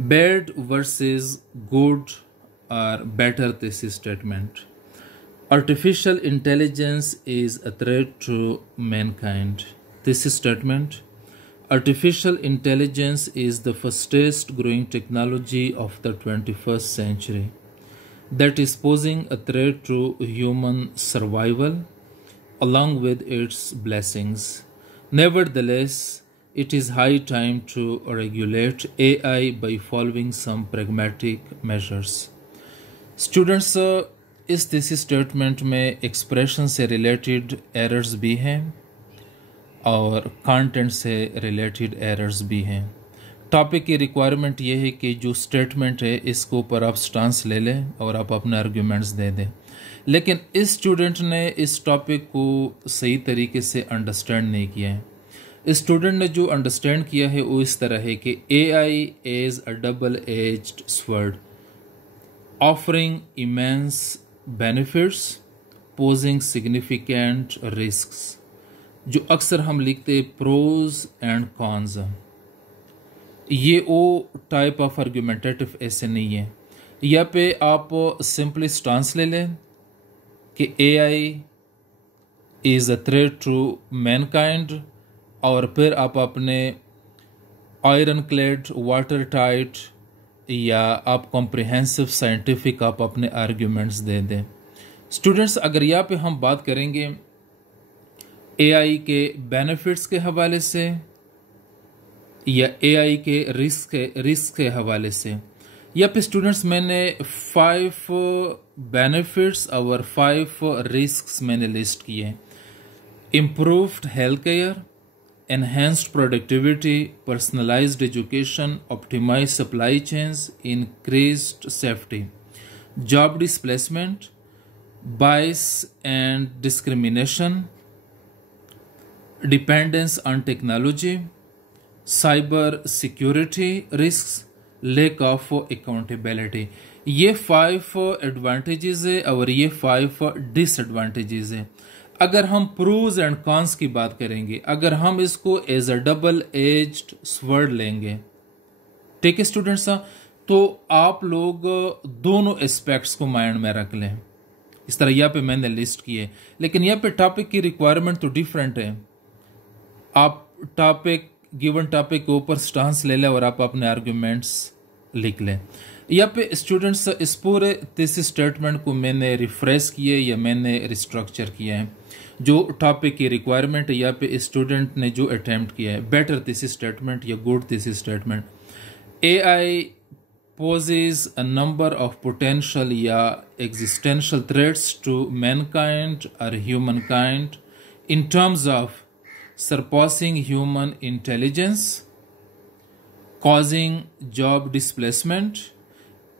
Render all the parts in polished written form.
Bad versus good or better thesis statement. Artificial intelligence is a threat to mankind. Thesis statement. Artificial intelligence is the fastest growing technology of the 21st century that is posing a threat to human survival along with its blessings. Nevertheless, it is high time to regulate AI by following some pragmatic measures. Students इस thesis statement में expression से related errors भी हैं और content से related errors भी हैं। Topic की रिक्वायरमेंट ये है कि जो स्टेटमेंट है इसके ऊपर आप स्टांस ले लें और आप अपने आर्ग्यूमेंट्स दे दें, लेकिन इस स्टूडेंट ने इस टॉपिक को सही तरीके से अंडरस्टैंड नहीं किया है। इस स्टूडेंट ने जो अंडरस्टैंड किया है वो इस तरह है कि AI is a double edged sword offering immense benefits, posing significant risks, जो अक्सर हम लिखते हैं प्रोज एंड कॉन्स। ये वो टाइप ऑफ आर्ग्यूमेंटेटिव ऐसे नहीं है। या पे आप सिंपली स्टांस ले लें कि AI is a threat to mankind, और फिर आप अपने आयरन क्लेड, वाटर टाइट या आप कॉम्प्रिहेंसिव साइंटिफिक आप अपने आर्ग्यूमेंट्स दे दें। स्टूडेंट्स, अगर यहाँ पे हम बात करेंगे AI के बेनिफिट्स के हवाले से या AI के रिस्क के हवाले से, या पे स्टूडेंट्स मैंने 5 बेनिफिट्स और 5 रिस्क्स मैंने लिस्ट किए। Improved health care, enhanced productivity, personalized education, optimized supply chains, increased safety, job displacement, bias and discrimination, dependence on technology, cyber security risks, lack of accountability। ये 5 एडवांटेजेस है और ये 5 disadvantages है। अगर हम प्रोज एंड कॉन्स की बात करेंगे, अगर हम इसको as a double edged sword लेंगे, ठीक है स्टूडेंट्स, तो आप लोग दोनों एस्पेक्ट्स को माइंड में रख लें। इस तरह यहाँ पे मैंने लिस्ट किए, लेकिन यहाँ पे टॉपिक की रिक्वायरमेंट तो डिफरेंट है। आप गिवन टॉपिक के ऊपर स्टांस ले लें और आप अपने आर्ग्यूमेंट्स लिख लें। यहाँ पे स्टूडेंट्स इस पूरे थीसिस स्टेटमेंट को मैंने रिफ्रेश किए या मैंने रिस्ट्रक्चर किया है। जो टॉपिक की रिक्वायरमेंट है यहाँ पे स्टूडेंट ने जो अटेम्प्ट किया है, बेटर थीसिस स्टेटमेंट या good thesis statement. AI poses a number of potential या existential threats to mankind or humankind in terms of surpassing human intelligence, causing job displacement,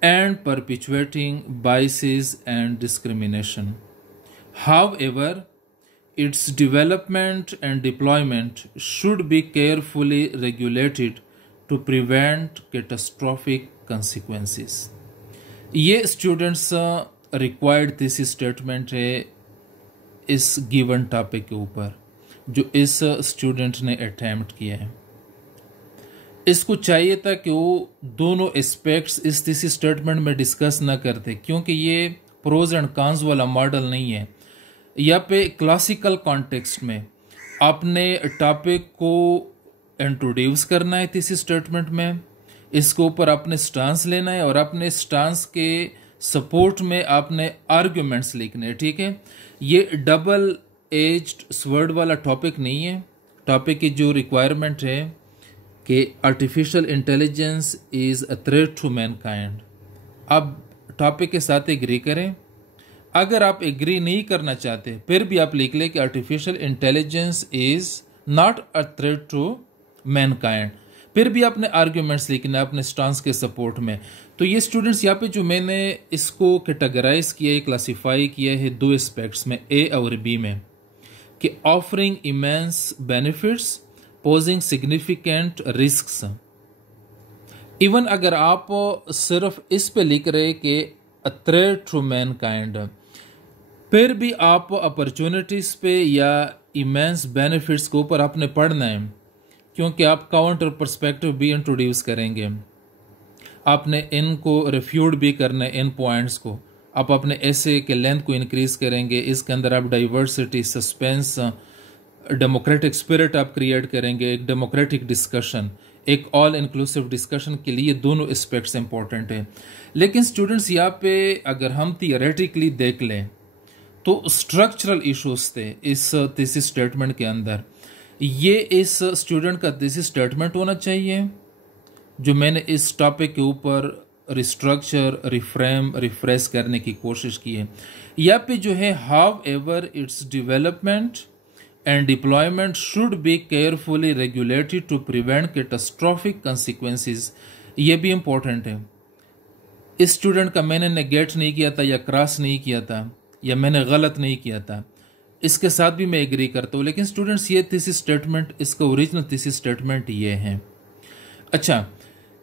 and perpetuating biases and discrimination. However, its development and deployment should be carefully regulated to prevent catastrophic consequences. ये students required thesis statement है इस given topic के ऊपर जो इस student ने attempt किया है। इसको चाहिए था कि वो दोनों एस्पेक्ट्स इस थीसिस स्टेटमेंट में डिस्कस ना करते, क्योंकि ये प्रोज एंड कॉन्स वाला मॉडल नहीं है। यहाँ पे क्लासिकल कॉन्टेक्स्ट में आपने टॉपिक को इंट्रोड्यूस करना है थीसिस स्टेटमेंट में, इसके ऊपर आपने स्टांस लेना है और अपने स्टांस के सपोर्ट में आपने आर्ग्यूमेंट्स लिखने हैं, ठीक है। ये डबल एज्ड स्वर्ड वाला टॉपिक नहीं है। टॉपिक की जो रिक्वायरमेंट है कि artificial intelligence is a threat to mankind. आप टॉपिक के साथ एग्री करें। अगर आप एग्री नहीं करना चाहते फिर भी आप लिख लें कि artificial intelligence is not a threat to mankind, फिर भी आपने आर्ग्यूमेंट्स लिखना अपने स्टांस के सपोर्ट में। तो ये स्टूडेंट्स यहाँ पे जो मैंने इसको कैटेगराइज किया है, क्लासीफाई किया है 2 एस्पेक्ट्स में, A और B में, कि offering immense benefits, posing significant risks। Even अगर आप सिर्फ इस पे लिख रहे कि a threat to mankind, फिर भी आप अपॉर्चुनिटीज पे या इमेंस बेनिफिट्स के ऊपर आपने पढ़ना है, क्योंकि आप काउंटर पर्सपेक्टिव भी इंट्रोड्यूस करेंगे। आपने इनको रिफ्यूट भी करना है, इन पॉइंट्स को। आप अपने ऐसे के लेंथ को इंक्रीज करेंगे, इसके अंदर आप डाइवर्सिटी, सस्पेंस, डेमोक्रेटिक स्पिरिट आप क्रिएट करेंगे, एक डेमोक्रेटिक डिस्कशन, एक ऑल इंक्लूसिव डिस्कशन के लिए दोनों एस्पेक्ट्स इंपॉर्टेंट हैं। लेकिन स्टूडेंट्स यहाँ पे अगर हम थियोरेटिकली देख लें तो स्ट्रक्चरल इश्यूज थे इस थीसिस स्टेटमेंट के अंदर। ये इस स्टूडेंट का थीसिस स्टेटमेंट होना चाहिए जो मैंने इस टॉपिक के ऊपर रिस्ट्रक्चर, रिफ्रेम, रिफ्रेश करने की कोशिश की है। यहाँ पे जो है however its development and deployment should be carefully regulated to prevent catastrophic consequences, ये भी इंपॉर्टेंट है। इस स्टूडेंट का मैंने नेगेट नहीं किया था या क्रॉस नहीं किया था या मैंने गलत नहीं किया था, इसके साथ भी मैं एग्री करता हूँ। लेकिन स्टूडेंट्स ये थीसिस स्टेटमेंट, इसका ओरिजिनल थीसिस स्टेटमेंट ये है। अच्छा,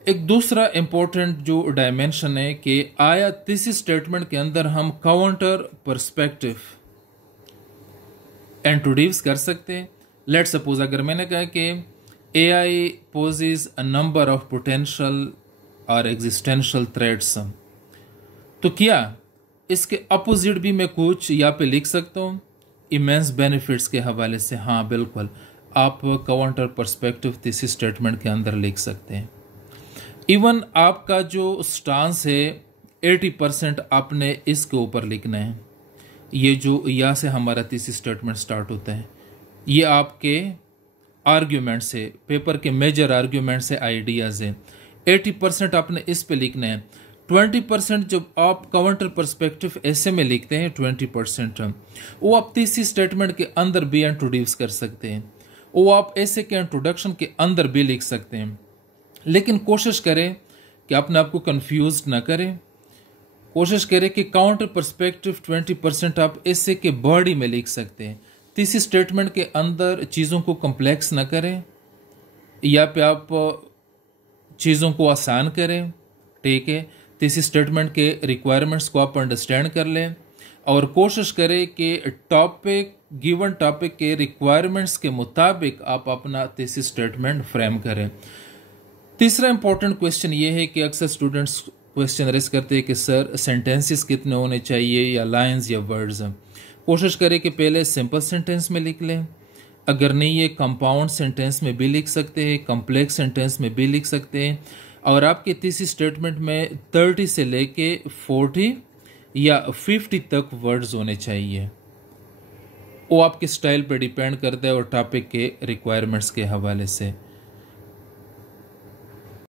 एक दूसरा इंपॉर्टेंट जो डायमेंशन है कि आया थीसिस स्टेटमेंट के अंदर हम काउंटर पर्सपेक्टिव इंट्रोड्यूस कर सकते हैं। लेट्स सपोज अगर मैंने कहा कि AI poses a number of potential or existential threats, तो क्या इसके अपोजिट भी मैं कुछ यहाँ पे लिख सकता हूँ इमेंस बेनिफिट्स के हवाले से? हाँ बिल्कुल, आप काउंटर पर्सपेक्टिव थीसिस स्टेटमेंट के अंदर लिख सकते हैं। इवन आपका जो स्टांस है 80% आपने इसके ऊपर लिखना है। ये जो यहाँ से हमारा थीसिस स्टेटमेंट स्टार्ट होता है, ये आपके आर्ग्यूमेंट से, पेपर के मेजर आर्ग्यूमेंट से आइडियाज़ है। 80% आपने इस पे लिखना है। 20% जब आप काउंटर पर्सपेक्टिव ऐसे में लिखते हैं 20%, वो आप थीसिस स्टेटमेंट के अंदर भी इंट्रोड्यूस कर सकते हैं, वो आप ऐसे के इंट्रोडक्शन के अंदर भी लिख सकते हैं। लेकिन कोशिश करें कि अपने आप को कंफ्यूज ना करें। कोशिश करें कि काउंटर पर्सपेक्टिव 20% आप ऐसे के बॉडी में लिख सकते हैं। थीसिस स्टेटमेंट के अंदर चीज़ों को कॉम्प्लेक्स ना करें, या पे आप चीज़ों को आसान करें, ठीक है। थीसिस स्टेटमेंट के रिक्वायरमेंट्स को आप अंडरस्टैंड कर लें और कोशिश करें कि टॉपिक, गिवन टॉपिक के रिक्वायरमेंट्स के मुताबिक आप अपना थीसिस स्टेटमेंट फ्रेम करें। तीसरा इंपॉर्टेंट क्वेश्चन ये है कि अक्सर स्टूडेंट्स क्वेश्चन रेस करते हैं कि सर सेंटेंसेस कितने होने चाहिए, या लाइंस या वर्ड्स। कोशिश करें कि पहले सिंपल सेंटेंस में लिख लें, अगर नहीं है कंपाउंड सेंटेंस में भी लिख सकते हैं, कॉम्प्लेक्स सेंटेंस में भी लिख सकते हैं। और आपके थीसिस स्टेटमेंट में 30 से लेके 40 या 50 तक वर्ड्स होने चाहिए। वो आपके स्टाइल पे डिपेंड करता है और टॉपिक के रिक्वायरमेंट्स के हवाले से।